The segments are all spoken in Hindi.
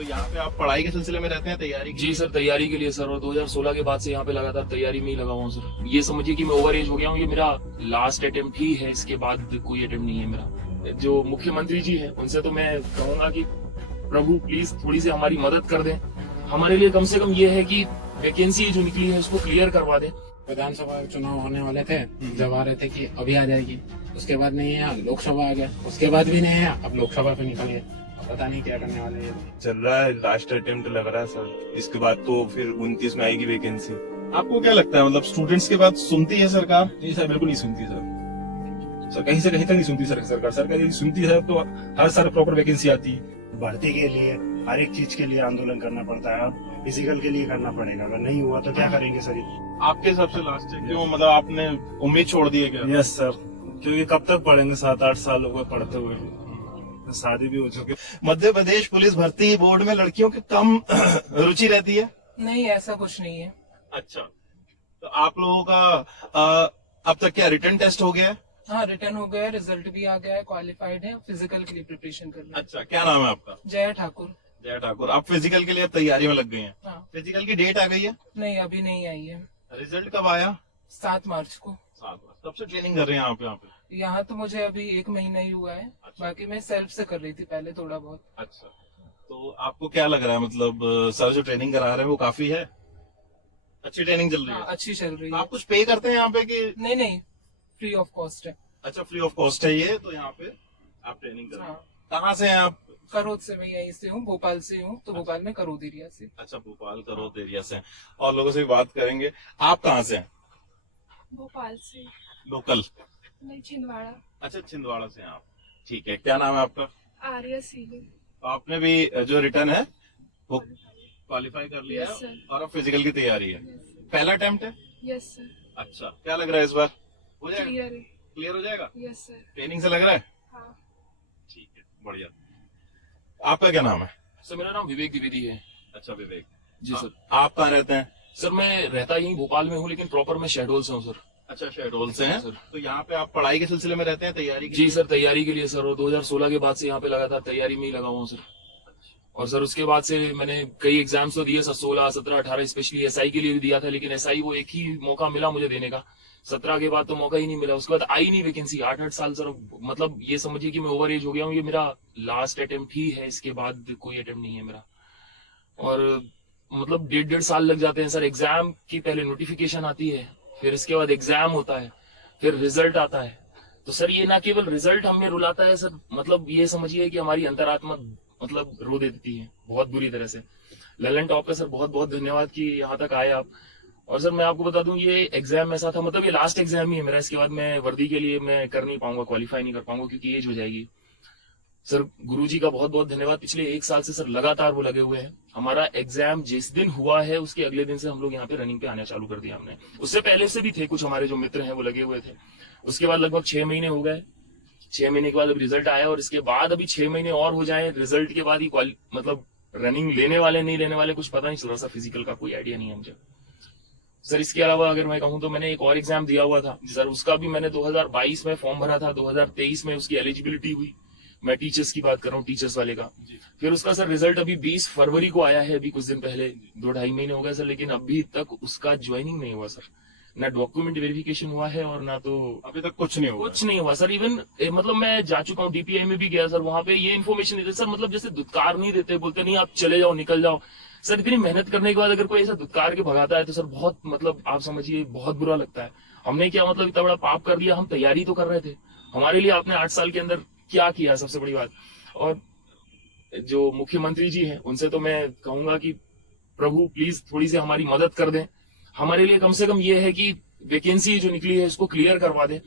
तो यहाँ पे आप पढ़ाई के सिलसिले में रहते हैं, तैयारी जी सर, तैयारी के लिए सर, और 2016 के बाद से यहाँ पे लगातार तैयारी में ही लगा हुआ हूँ सर। ये समझिए कि मैं ओवर एज हो गया हूँ, ये मेरा लास्ट अटेम्प्ट ही है, इसके बाद कोई अटेम्प्ट नहीं है मेरा। जो मुख्यमंत्री जी है उनसे तो मैं कहूंगा कि प्रभु प्लीज थोड़ी सी हमारी मदद कर दें, हमारे लिए कम से कम ये है कि वैकेंसी जो निकली है उसको क्लियर करवा दें। विधानसभा चुनाव होने वाले थे, जब आ रहे थे कि अभी आ जाएगी, उसके बाद नहीं है, लोकसभा आ गया, उसके बाद भी नहीं है, अब लोकसभा पे निकल गया, पता नहीं क्या करने वाले हैं। चल रहा है, लास्ट अटेम्प्ट लग रहा है सर, इसके बाद तो फिर 29 में आएगी वैकेंसी। आपको क्या लगता है, मतलब स्टूडेंट्स की बात सुनती है सरकार? नहीं सर, बिल्कुल नहीं सुनती सर कहीं से कहीं तक नहीं सुनती सरकार यदि सुनती है तो हर साल प्रॉपर वैकेंसी आती है। भर्ती के लिए हर एक चीज के लिए आंदोलन करना पड़ता है, अब फिजिकल के लिए करना पड़ेगा, अगर नहीं हुआ तो क्या करेंगे सर? आपके हिसाब से लास्ट है क्यों, मतलब आपने उम्मीद छोड़ दी है क्या? यस सर, क्योंकि कब तक पढ़ेंगे, 7-8 साल हो गए पढ़ते हुए, शादी भी हो चुकी। मध्य प्रदेश पुलिस भर्ती बोर्ड में लड़कियों की कम रुचि रहती है? नहीं, ऐसा कुछ नहीं है। अच्छा, तो आप लोगों का अब तक क्या रिटर्न टेस्ट हो गया है? हाँ, रिटर्न हो गया है, रिजल्ट भी आ गया है, क्वालिफाइड है, फिजिकल के लिए प्रिपरेशन कर रहे हैं। अच्छा, क्या नाम है आपका? जया ठाकुर। जया ठाकुर, आप फिजिकल के लिए अब तैयारी में लग गई हैं? हाँ। फिजिकल की डेट आ गई है? नहीं, अभी नहीं आई है। रिजल्ट कब आया? 7 मार्च को। 7 मार्च। तब से ट्रेनिंग कर रहे हैं आप यहाँ पे? यहाँ तो मुझे अभी 1 महीना ही हुआ है। अच्छा। बाकी मैं सेल्फ से कर रही थी पहले थोड़ा बहुत। अच्छा, तो आपको क्या लग रहा है, मतलब सर जो ट्रेनिंग करा रहे हैं वो काफी है? अच्छी ट्रेनिंग चल रही है? हाँ, अच्छी चल रही है। आप कुछ पे करते हैं यहाँ पे कि? नहीं नहीं, फ्री ऑफ कॉस्ट है। अच्छा, फ्री ऑफ कॉस्ट है ये, तो यहाँ पे आप ट्रेनिंग कर रहे हैं। हाँ। कहाँ से हैं आप? करोद से, मैं यहीं से हूँ, भोपाल से हूँ, तो भोपाल में करोद एरिया से। अच्छा, भोपाल करोद एरिया से हैं। और लोगों से भी बात करेंगे। आप कहाँ से हैं? भोपाल से। लोकल? नहीं, छिंदवाड़ा। अच्छा, छिंदवाड़ा से हैं आप, ठीक है। क्या नाम है आपका? आर्या सीले। आपने भी जो रिटर्न है वो क्वालिफाई कर लिया Yes, है sir. और अब फिजिकल की तैयारी है? पहला अटेम्प्ट है? Yes sir. अच्छा, क्या लग रहा है इस बार हो जाएगा? क्लियर है। क्लियर हो जाएगा? Yes sir. ट्रेनिंग से लग रहा है? हाँ। ठीक है, बढ़िया। आपका क्या नाम है? सर मेरा नाम विवेक द्विवेदी है। अच्छा, विवेक जी सर। आप कहाँ रहते हैं? सर मैं रहता यहीं भोपाल में हूँ, लेकिन प्रॉपर मैं शहडोल से हूँ सर। अच्छा, शहडोल से हैं। सर। तो यहाँ पे आप पढ़ाई के सिलसिले में रहते हैं, तैयारी के जी लिए? सर, तैयारी के लिए सर, और 2016 के बाद से यहाँ पे लगातार तैयारी में ही लगा हुआ हूँ सर। और सर उसके बाद से मैंने कई एग्जाम्स तो दिए सर, 16, 17, 18, स्पेशली एसआई के लिए भी दिया था, लेकिन एसआई वो एक ही मौका मिला मुझे देने का। 17 के बाद तो मौका ही नहीं मिला, उसके बाद आई नहीं वैकेंसी। 8-8 साल सर, मतलब ये समझिए कि मैं ओवर एज हो गया हूँ, ये मेरा लास्ट अटेम्प्ट ही है, इसके बाद कोई अटेम्प्ट नहीं है मेरा। और मतलब 1.5 साल लग जाते हैं सर। एग्जाम की पहले नोटिफिकेशन आती है, फिर इसके बाद एग्जाम होता है, फिर रिजल्ट आता है। तो सर ये ना केवल रिजल्ट हमें रुलाता है सर, मतलब ये समझिए कि हमारी अंतरात्मा मतलब रो देती है बहुत बुरी तरह से। ललन टॉप का सर बहुत बहुत धन्यवाद कि यहाँ तक आए आप। और सर मैं आपको बता दूं, ये एग्जाम ऐसा था, मतलब ये लास्ट एग्जाम ही है मेरा, इसके बाद मैं वर्दी के लिए मैं कर नहीं पाऊंगा, क्वालिफाई नहीं कर पाऊंगा, क्योंकि एज हो जाएगी। सर गुरुजी का बहुत बहुत धन्यवाद, पिछले 1 साल से सर लगातार वो लगे हुए हैं। हमारा एग्जाम जिस दिन हुआ है उसके अगले दिन से हम लोग यहाँ पे रनिंग पे आना चालू कर दिया हमने। उससे पहले से भी थे कुछ हमारे जो मित्र हैं वो लगे हुए थे। उसके बाद लगभग 6 महीने हो गए। 6 महीने के बाद अभी रिजल्ट आया, और इसके बाद अभी 6 महीने और हो जाए, रिजल्ट के बाद ही मतलब रनिंग लेने वाले नहीं लेने वाले कुछ पता नहीं चल रहा। सर फिजिकल का कोई आइडिया नहीं है मुझे सर। इसके अलावा अगर मैं कहूँ तो मैंने एक और एग्जाम दिया हुआ था सर, उसका भी मैंने 2022 में फॉर्म भरा था, 2023 में उसकी एलिजिबिलिटी हुई। मैं टीचर्स की बात कर रहा हूँ, टीचर्स वाले का। फिर उसका सर रिजल्ट अभी 20 फरवरी को आया है, अभी कुछ दिन पहले, 2-2.5 महीने हो गए सर, लेकिन अभी तक उसका ज्वाइनिंग नहीं हुआ सर। ना डॉक्यूमेंट वेरिफिकेशन हुआ है और ना तो अभी तक कुछ नहीं हुआ। कुछ नहीं हुआ सर। इवन मतलब मैं जा चुका हूँ, डीपीआई में भी गया सर, वहां पे ये इन्फॉर्मेशन देते सर, मतलब जैसे दुत्कार नहीं देते, बोलते नहीं आप चले जाओ निकल जाओ। सर इतनी मेहनत करने के बाद अगर कोई ऐसा दुत्कार के भगाता है तो सर बहुत, मतलब आप समझिए बहुत बुरा लगता है। हमने क्या मतलब इतना बड़ा पाप कर लिया, हम तैयारी तो कर रहे थे, हमारे लिए आपने 8 साल के अंदर क्या किया, सबसे बड़ी बात। और जो मुख्यमंत्री जी हैं उनसे तो मैं कहूंगा कि प्रभु प्लीज थोड़ी सी हमारी मदद कर दें, हमारे लिए कम से कम ये है कि वैकेंसी जो निकली है इसको क्लियर करवा दें।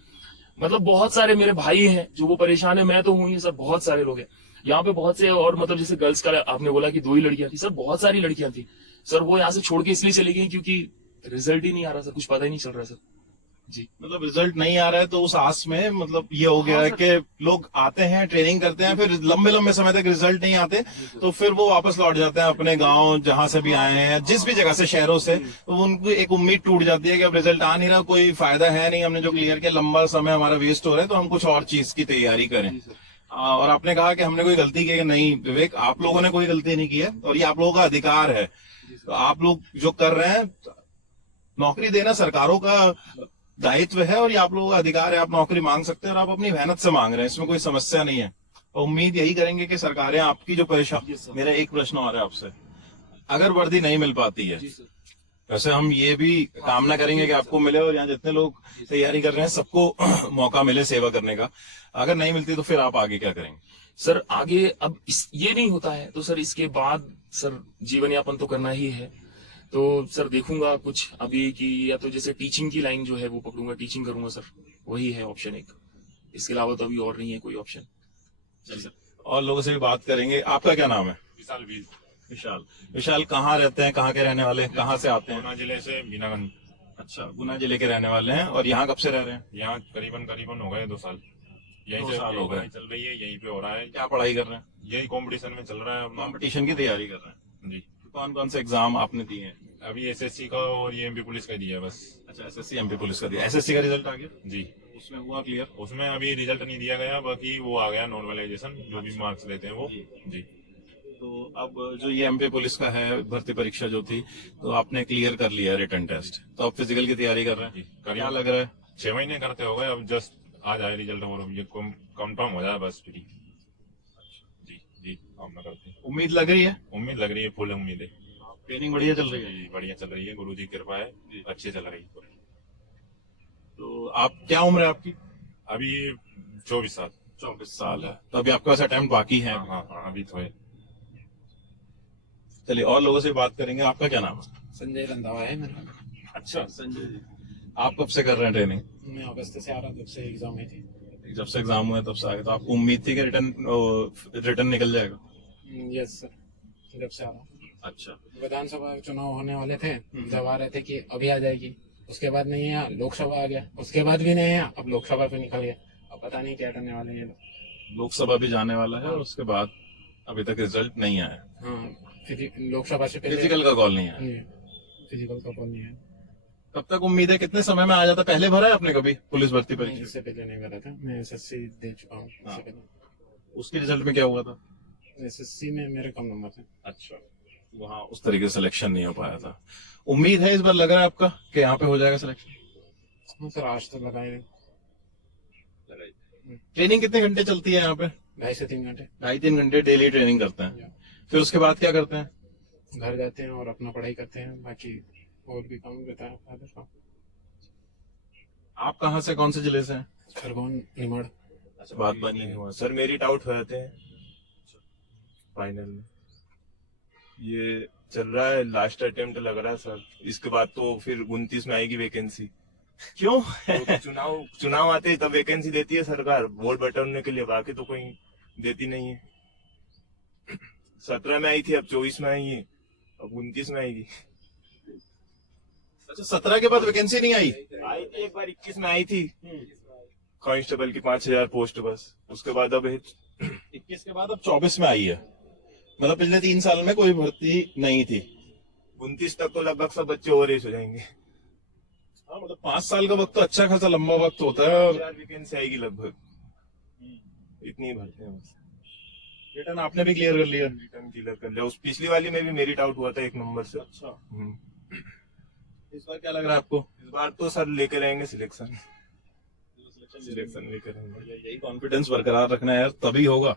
मतलब बहुत सारे मेरे भाई हैं जो वो परेशान है, मैं तो हूँ, ये सब बहुत सारे लोग हैं यहाँ पे, बहुत से। और मतलब जैसे गर्ल्स का आपने बोला कि 2 ही लड़कियां थी सर, बहुत सारी लड़कियां थी सर, वो यहाँ से छोड़ के इसलिए चली गई क्योंकि रिजल्ट ही नहीं आ रहा सर, कुछ पता ही नहीं चल रहा सर। जी, मतलब रिजल्ट नहीं आ रहा है तो उस आस में मतलब ये हो गया है कि लोग आते हैं, ट्रेनिंग करते हैं, फिर लंबे लंबे समय तक रिजल्ट नहीं आते, तो फिर वो वापस लौट जाते हैं अपने गांव जहां से भी आए हैं, जिस भी जगह से, शहरों से। तो उनको एक उम्मीद टूट जाती है कि अब रिजल्ट आ नहीं रहा, कोई फायदा है नहीं, हमने जो क्लियर किया लंबा समय हमारा वेस्ट हो रहा है, तो हम कुछ और चीज की तैयारी करें। और आपने कहा कि हमने कोई गलती की है कि नहीं विवेक, आप लोगों ने कोई गलती नहीं की है और ये आप लोगों का अधिकार है। तो आप लोग जो कर रहे हैं, नौकरी देना सरकारों का दायित्व है और ये आप लोगों का अधिकार है। आप नौकरी मांग सकते हैं और आप अपनी मेहनत से मांग रहे हैं, इसमें कोई समस्या नहीं है। और उम्मीद यही करेंगे कि सरकारें आपकी जो परेशानी। मेरा एक प्रश्न और है आपसे, अगर वर्दी नहीं मिल पाती है, वैसे हम ये भी कामना करेंगे कि आपको मिले और यहाँ जितने लोग तैयारी कर रहे हैं सबको मौका मिले सेवा करने का। अगर नहीं मिलती तो फिर आप आगे क्या करेंगे? सर आगे अब ये नहीं होता है तो सर इसके बाद सर जीवन यापन तो करना ही है। तो सर देखूंगा कुछ अभी की, या तो जैसे टीचिंग की लाइन जो है वो पकड़ूंगा, टीचिंग करूंगा सर, वही है ऑप्शन एक। इसके अलावा तो अभी और नहीं है कोई ऑप्शन। और लोगों से भी बात करेंगे। आपका क्या नाम है? विशाल बीज। विशाल। विशाल कहाँ रहते हैं, कहाँ के रहने वाले हैं, कहाँ से आते हैं? गुना जिले से बीनागंज। अच्छा, गुना जिले के रहने वाले हैं। और यहाँ कब से रह रहे हैं? यहाँ करीबन हो गए 2 साल। यहीं 2 से साल हो गए। चल रही है, यहीं पे हो रहा है। क्या पढ़ाई कर रहे हैं? यही कंपटीशन में चल रहा है अपना। कंपटीशन की तैयारी कर रहे हैं जी। कौन कौन से एग्जाम आपने दिए हैं? अभी एसएससी का और ये एमपी पुलिस का दिया बस। अच्छा, एसएससी एमपी पुलिस का दिया। एसएससी का रिजल्ट आ गया? जी। उसमें हुआ क्लियर? उसमें अभी रिजल्ट नहीं दिया गया, बाकी वो आ गया नॉर्मलाइजेशन, जो भी मार्क्स देते हैं वो। जी। तो अब जो ये एमपी पुलिस का है भर्ती परीक्षा जो थी, तो आपने क्लियर कर लिया रिटन टेस्ट, तो अब फिजिकल की तैयारी कर रहे हैं। क्या लग रहा है? 6 महीने करते हो गए, अब जस्ट आ जाए रिजल्ट और ये कंफर्म हो जाए बस फिर। जी जी, कामना करते हैं। उम्मीद लग रही है? उम्मीद लग रही है, फुल उम्मीद है। ट्रेनिंग बढ़िया चल रही है? जी, बढ़िया चल रही है, गुरु जी की कृपा है, अच्छी चल रही है। तो आप क्या उम्र है आपकी? अभी 24 साल। 24 साल है, तो अभी आपके पास अटेम्प्ट बाकी है? हाँ, अभी तो है। चलिए और लोगों से बात करेंगे। आपका क्या नाम है? संजय रंधावा है मेरा। अच्छा संजय जी, आप कब से कर रहे हैं ट्रेनिंग? मैं अगस्त से आ रहा, जब से एग्जाम हुई थी। जब से एग्जाम हुआ तब से आगे, तो आपको उम्मीद थी कि रिटर्न निकल जाएगा? यस सर, जब से आ रहा। अच्छा। विधानसभा चुनाव होने वाले थे, जब आ रहे थे कि अभी आ जाएगी, उसके बाद नहीं है, लोकसभा आ गया, उसके बाद भी नहीं है, अब लोकसभा पे निकल गया। अब पता नहीं क्या करने वाले हैं लोग। लोकसभा भी जाने वाला है और उसके बाद अभी तक रिजल्ट नहीं आया। हाँ, लोकसभा से पहले फिजिकल का कॉल नहीं आया? फिजिकल का कॉल नहीं है। कब तक उम्मीद है, कितने समय में आ जाता? पहले भरा है आपने कभी पुलिस भर्ती परीक्षा? इससे पहले नहीं भरा था, मैं एसएससी दे चुका हूँ इससे पहले। उसके रिजल्ट में क्या हुआ था? एसएससी में मेरे कम नंबर थे। अच्छा, वहाँ उस तरीके से सिलेक्शन नहीं हो पाया था। उम्मीद है इस बार, लग रहा है आपका कि यहाँ पे हो जाएगा सिलेक्शन? हाँ सर, आज तो लगाए नहीं। ट्रेनिंग कितने घंटे चलती है यहाँ पे? 2.5 से 3 घंटे। 2.5-3 घंटे डेली ट्रेनिंग करते हैं, फिर उसके बाद क्या करते हैं? घर जाते हैं और अपना पढ़ाई करते हैं, बाकी और भी काम रहता है फादर का। आप कहाँ से, कौन से जिले से हैं? खरगोन, निमड़। अच्छा, बात बनी हुआ। सर मेरी आउट हो जाते हैं फाइनल में। ये चल रहा है, लास्ट अटेम्प्ट लग रहा है सर। इसके बाद तो फिर 29 में आएगी वैकेंसी। क्यों? तो चुनाव आते हैं तब वैकेंसी देती है सरकार वोट बटोरने के लिए, बाकी तो कोई देती नहीं है। 17 में आई थी, अब 24 में आई है, अब 29 में आएगी। अच्छा, 17 के बाद वैकेंसी नहीं आई? आई थी एक बार, 21 में आई थी कांस्टेबल की 5000 पोस्ट बस। उसके बाद अब 21 के बाद अब 24 में आई है, मतलब पिछले 3 साल में कोई भर्ती नहीं थी। 29 तक तो लगभग सब बच्चे ओवर एज हो जाएंगे। हाँ, मतलब 5 साल का वक्त तो अच्छा खासा लंबा वक्त होता है। और 4 वैकेंसी आएगी लगभग, इतनी ही भरते हैं बस। रिटर्न आपने भी क्लियर कर लिया? रिटर्न क्लियर कर लिया। उस पिछली वाली में भी मेरिट आउट हुआ था 1 नंबर से। अच्छा, इस बार क्या लग रहा है आपको? इस बार तो सर लेकर रहेंगे सिलेक्शन लेकर रहेंगे। यही कॉन्फिडेंस बरकरार रखना है यार, तभी होगा।